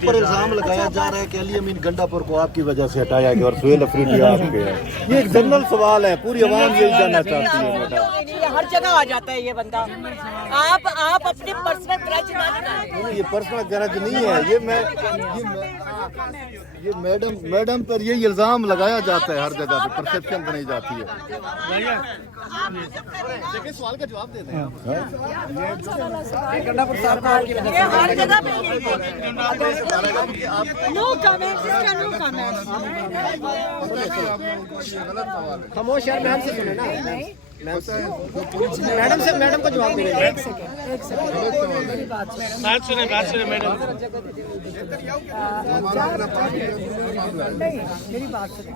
पर इल्जाम लगाया जा रहा है कि अली अमीन गंडापुर को आपकी वजह से हटाया गया और सुहेल अफरीदी आपके है। ये एक जनरल सवाल है, पूरी आवाम यही जानना चाहती है। ये हर जगह आ जाता है ये बंदा। आप अपने पर्सनल ग्रज ना लगाएं। ये पर्सनल गरज नहीं है, ये मैडम पर ये इल्जाम लगाया जाता है, हर जगह पे परसेप्शन बनाई जाती है। देखिए सवाल का जवाब देते हैं ये हर जगह पे नो कमेंट्स, इसका नो कमेंट्स। खामोश यार, मैम से सुने ना। मैडम को जवाब दे। एक सेकंड मेरी बात सुने मैडम। नहीं, मेरी बात सुने।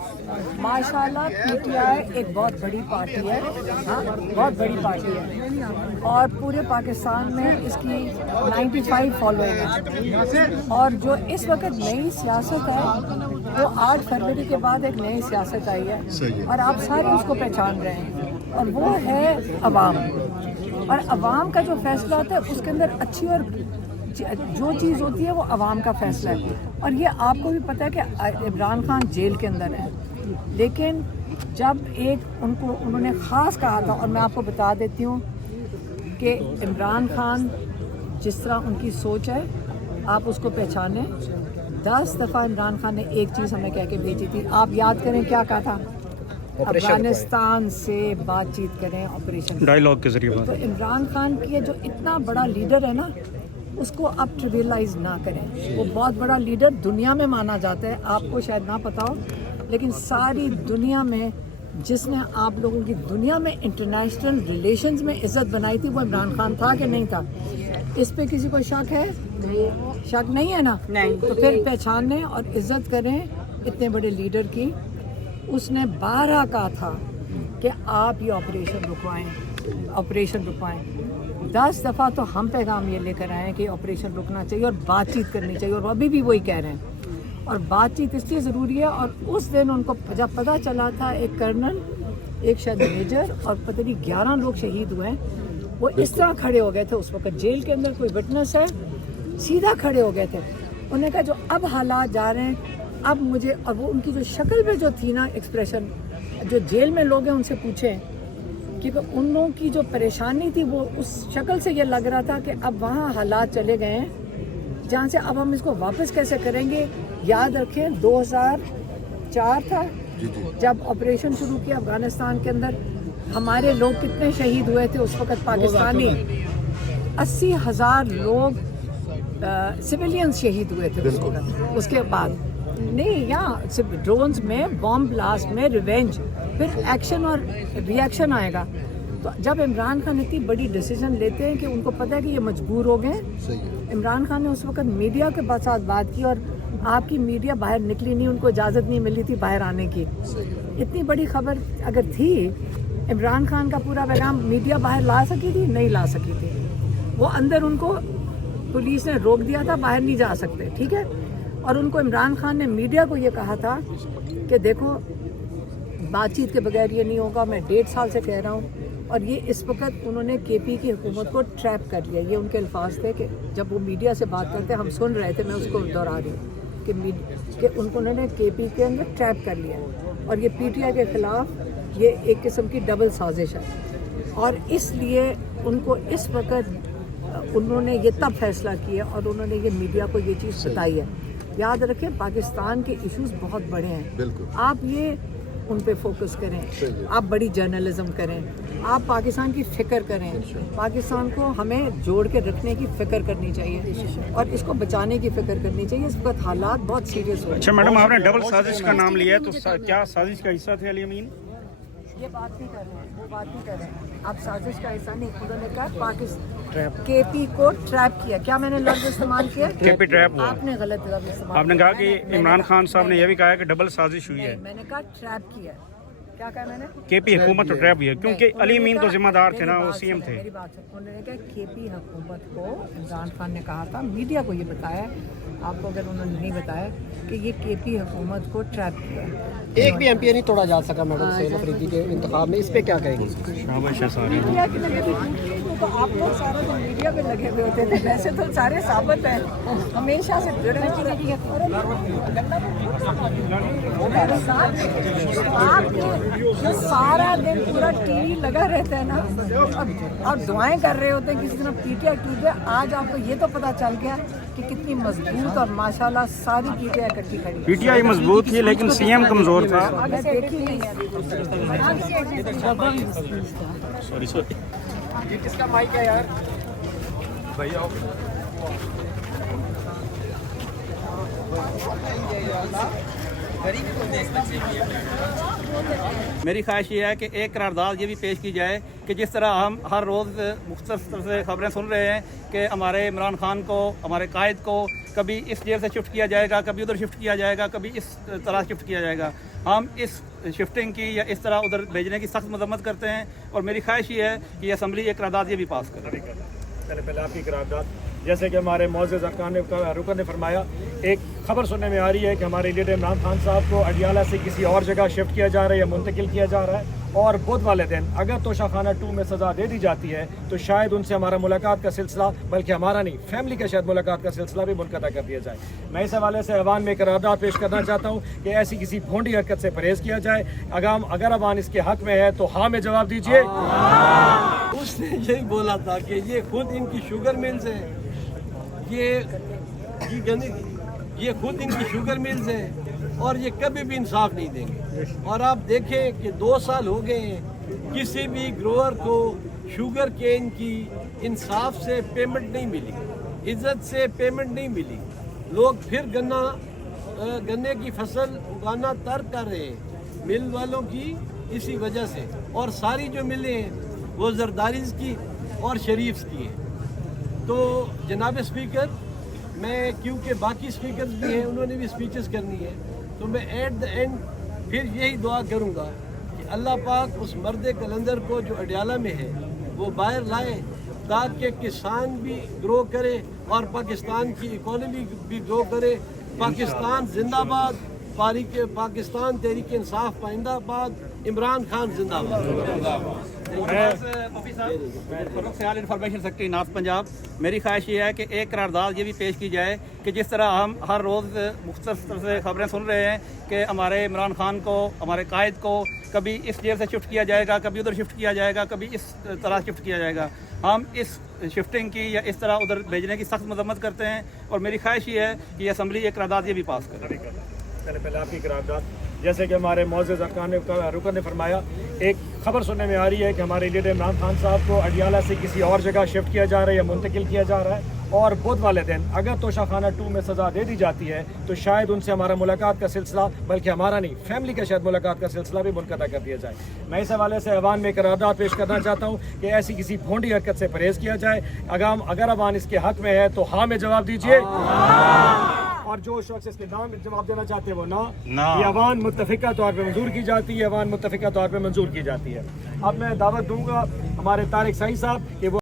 माशाल्लाह पीटीआई एक बहुत बड़ी पार्टी है, हाँ बहुत बड़ी पार्टी है और पूरे पाकिस्तान में इसकी 95 फॉलोइंग है। और जो इस वक्त नई सियासत है वो 8 फरवरी के बाद एक नई सियासत आई है और आप सारे उसको पहचान रहे हैं और वो है अवाम। और अवाम का जो फैसला होता है उसके अंदर अच्छी और जो चीज़ होती है वो अवाम का फैसला है। और ये आपको भी पता है कि इमरान खान जेल के अंदर है, लेकिन जब उन्होंने ख़ास कहा था, और मैं आपको बता देती हूँ कि इमरान खान जिस तरह उनकी सोच है आप उसको पहचानें। 10 दफ़ा इमरान खान ने एक चीज़ हमें कह के भेजी थी, आप याद करें क्या कहा था? अफगानिस्तान से बातचीत करें, ऑपरेशन डायलॉग के जरिए। तो इमरान खान की जो इतना बड़ा लीडर है ना, उसको आप ट्रिवियलाइज ना करें। वो बहुत बड़ा लीडर दुनिया में माना जाता है, आपको शायद ना पता हो, लेकिन सारी दुनिया में जिसने आप लोगों की दुनिया में इंटरनेशनल रिलेशंस में इज्जत बनाई थी वो इमरान खान था कि नहीं था? इस पे किसी को शक है? शक नहीं है ना? नहीं। तो फिर पहचानें और इज्जत करें इतने बड़े लीडर की। उसने 12 कहा था कि आप ये ऑपरेशन रुकवाएं। 10 दफ़ा तो हम पैगाम ये लेकर आए हैं कि ऑपरेशन रुकना चाहिए और बातचीत करनी चाहिए, और अभी भी वही कह रहे हैं। और बातचीत इसलिए ज़रूरी है। और उस दिन उनको जब पता चला था एक कर्नल, एक शायद मेजर और पता नहीं 11 लोग शहीद हुए हैं, वो इस तरह खड़े हो गए थे उस वक्त जेल के अंदर, कोई विटनेस है, सीधा खड़े हो गए थे। उन्होंने कहा जो अब हालात जा रहे हैं, अब मुझे, और वो उनकी जो शक्ल में जो थी ना एक्सप्रेशन, जो जेल में लोग हैं उनसे पूछें क्योंकि उन लोगों की जो परेशानी थी वो उस शक्ल से ये लग रहा था कि अब वहाँ हालात चले गए हैं जहाँ से अब हम इसको वापस कैसे करेंगे। याद रखें 2004 था जब ऑपरेशन शुरू किया अफगानिस्तान के अंदर, हमारे लोग कितने शहीद हुए थे उस वक्त पाकिस्तानी? 80,000 लोग सिविलियंस शहीद हुए थे उस वक्त। उसके बाद नहीं, यहाँ सिर्फ ड्रोन्स में, बॉम्ब ब्लास्ट में, रिवेंज, फिर एक्शन और रिएक्शन आएगा। तो जब इमरान खान इतनी बड़ी डिसीजन लेते हैं कि उनको पता है कि ये मजबूर हो गए, इमरान खान ने उस वक्त मीडिया के साथ बात की और आपकी मीडिया बाहर निकली नहीं, उनको इजाज़त नहीं मिली थी बाहर आने की। इतनी बड़ी खबर अगर थी, इमरान खान का पूरा पैगाम मीडिया बाहर ला सकी थी? नहीं ला सकी थी। वो अंदर उनको पुलिस ने रोक दिया था, बाहर नहीं जा सकते, ठीक है। और उनको इमरान खान ने मीडिया को ये कहा था कि देखो बातचीत के बगैर ये नहीं होगा, मैं 1.5 साल से कह रहा हूँ। और ये इस वक्त उन्होंने केपी की हुकूमत को ट्रैप कर लिया, ये उनके अल्फाज थे कि जब वो मीडिया से बात करते हम सुन रहे थे, मैं उसको दोहरा रही हूँ कि उन्होंने केपी के अंदर ट्रैप कर लिया और ये पीटीआई के ख़िलाफ़ ये एक किस्म की डबल साजिश है। और इसलिए उनको इस वक्त उन्होंने ये तब फैसला किया और उन्होंने ये मीडिया को ये चीज़ बताई है। याद रखें पाकिस्तान के इश्यूज बहुत बड़े हैं, आप ये उन पे फोकस करें, आप बड़ी जर्नलिज्म करें, आप पाकिस्तान की फ़िक्र करें। पाकिस्तान को हमें जोड़ के रखने की फ़िक्र करनी चाहिए और इसको बचाने की फ़िक्र करनी चाहिए। इस वक्त हालात बहुत सीरियस हो रहे हैं। अच्छा मैडम, आपने डबल साजिश का नाम लिया है, तो क्या साजिश का हिस्सा थे अली अमीन? ये बात नहीं कर रहे हैं, वो बात नहीं कर रहे हैं। आप साजिश का हिस्सा नहीं, उन्होंने कहा पाकिस्तान केपी को ट्रैप किया। क्या मैंने लफ्ज़ इस्तेमाल किया? केपी ट्रैप हुआ। आपने गलत लफ्ज़ इस्तेमाल। आपने कहा कि इमरान खान साहब ने यह भी कहा है कि डबल साजिश हुई है। मैंने कहा ट्रैप किया। क्या कहा मैंने? केपी हुकूमत तो ट्रैप हुई है क्योंकि नहीं, अली उन्होंने अमीन तो कहा- जिम्मेदार थे मेरी ना, वो बात सीएम सुनो, थे। मेरी बात सुनो। उन्होंने कहा केपी हुकूमत को इमरान खान ने कहा था, मीडिया को ये बताया आपको, अगर उन्होंने नहीं बताया कि ये केपी हुकूमत को ट्रैप किया है। एक भी एमपी नहीं तोड़ा जा सका मैडम सुहेल अफरीदी के इंतखाब में, इस पे क्या कहेंगे? शाबाश है सारे। मीडिया के लगे भी तो आप लोग सारा दिन मीडिया पे लगे हुए होते थे, वैसे तो सारे साबित हैं, हमेशा से जुड़े हुए थे। आपके जो सारा दिन पूरा टीवी लगा रहता है ना, और दुआएं कर रहे होते हैं किसी दिन पीटीआई टूट जाए। आज आपको ये तो पता चल गया कि कितनी मजबूत और माशाल्लाह सारी पीटीआई इकट्ठी खड़ी है। पीटीआई मजबूत थी लेकिन सीएम कमजोर था। मैं देखी नहीं है। ये किसका माइक है यार? मेरी ख्वाहिश ये है कि एक करारदाद ये भी पेश की जाए कि जिस तरह हम हर रोज़ मुख्तलिफ तरह से खबरें सुन रहे हैं कि हमारे इमरान खान को, हमारे कायद को कभी इस जेल से शिफ्ट किया जाएगा, कभी उधर शिफ्ट किया जाएगा, कभी इस तरह शिफ्ट किया जाएगा। हम इस शिफ्टिंग की या इस तरह उधर भेजने की सख्त मजम्मत करते हैं और मेरी ख्वाहिश ये है कि असम्बली एक करारदाद ये भी पास करे। पहले आपकी करारदाद, जैसे कि हमारे मोअज़्ज़ज़ अरकान रुकन ने फरमाया, एक खबर सुनने में आ रही है कि हमारे लीडर इमरान खान साहब को अडियाला से किसी और जगह शिफ्ट किया जा रहा है या मुंतकिल किया जा रहा है, और बुध वाले दिन अगर तोशाखाना 2 में सज़ा दे दी जाती है तो शायद उनसे हमारा मुलाकात का सिलसिला, बल्कि हमारा नहीं, फैमिली का शायद मुलाकात का सिलसिला भी मुनक़ता कर दिया जाए। मैं इस हवाले से अवान में करारदाद पेश करना चाहता हूँ कि ऐसी किसी भोंडी हरकत से परहेज़ किया जाए। अगर अवान इसके हक़ में है तो हाँ में जवाब दीजिए। उसने यही बोला था कि ये खुद इनकी शुगर मिल्स है, ये खुद इनकी शुगर मिल्स है और ये कभी भी इंसाफ नहीं देंगे। और आप देखें कि 2 साल हो गए हैं, किसी भी ग्रोअर को शुगर केन की इंसाफ से पेमेंट नहीं मिली, इज्जत से पेमेंट नहीं मिली। लोग फिर गन्ने की फसल उगाना तर्क कर रहे हैं मिल वालों की इसी वजह से, और सारी जो मिलें हैं वो जरदारीज़ की और शरीफ्स की हैं। तो जनाब स्पीकर, मैं क्योंकि बाकी स्पीकर्स भी हैं, उन्होंने भी स्पीचेस करनी है, तो मैं एट द एंड फिर यही दुआ करूंगा कि अल्लाह पाक उस मर्द कलंदर को जो अडियाला में है वो बाहर लाए, ताकि किसान भी ग्रो करे और पाकिस्तान की इकोनॉमी भी ग्रो करे। पाकिस्तान जिंदाबाद, पाकिस्तान तहरीक इंसाफ पाइंदाबाद, इमरान खान जिंदाबाद। इंफॉर्मेशन सेक्रेटरी नॉर्थ पंजाब, मेरी ख्वाहिश ये है कि एक करारदाद ये भी पेश की जाए कि जिस तरह हम हर रोज़ मुख्तलिफ तरह से खबरें सुन रहे हैं कि हमारे इमरान खान को, हमारे कायद को कभी इस जेल से शिफ्ट किया जाएगा, कभी उधर शिफ्ट किया जाएगा, कभी इस तरह शिफ्ट किया जाएगा। हम इस शिफ्टिंग की या इस तरह उधर भेजने की सख्त मजम्मत करते हैं और मेरी ख्वाहिश ये है कि असम्बली एक करारदाद ये भी पास करे। पहले आपकी करारदाद, जैसे कि हमारे मोअज़्ज़ज़ अरकान रुकन ने फरमाया, एक खबर सुनने में आ रही है कि हमारे लीडर इमरान खान साहब को अडियाला से किसी और जगह शिफ्ट किया जा रहा है या मुंतकिल किया जा रहा है, और बुध वाले दिन अगर तोशाखाना 2 में सज़ा दे दी जाती है तो शायद उनसे हमारा मुलाकात का सिलसिला, बल्कि हमारा नहीं, फैमिली का शायद मुलाकात का सिलसिला भी मुनक़ता कर दिया जाए। मैं इस हवाले से अवान में करारदाद पेश करना चाहता हूँ कि ऐसी किसी भोंडी हरकत से परहेज़ किया जाए। अगर अवान इसके हक़ में है तो हाँ में जवाब दीजिए, और जो शख्स इसके नाम में जवाब देना चाहते हैं वो ना। ये अवान मुत्तफ़िका तौर पे मंजूर की जाती है, अवान मुत्तफ़िका तौर पे मंजूर की जाती है। अब मैं दावत दूंगा हमारे तारिक सईद साहब कि वो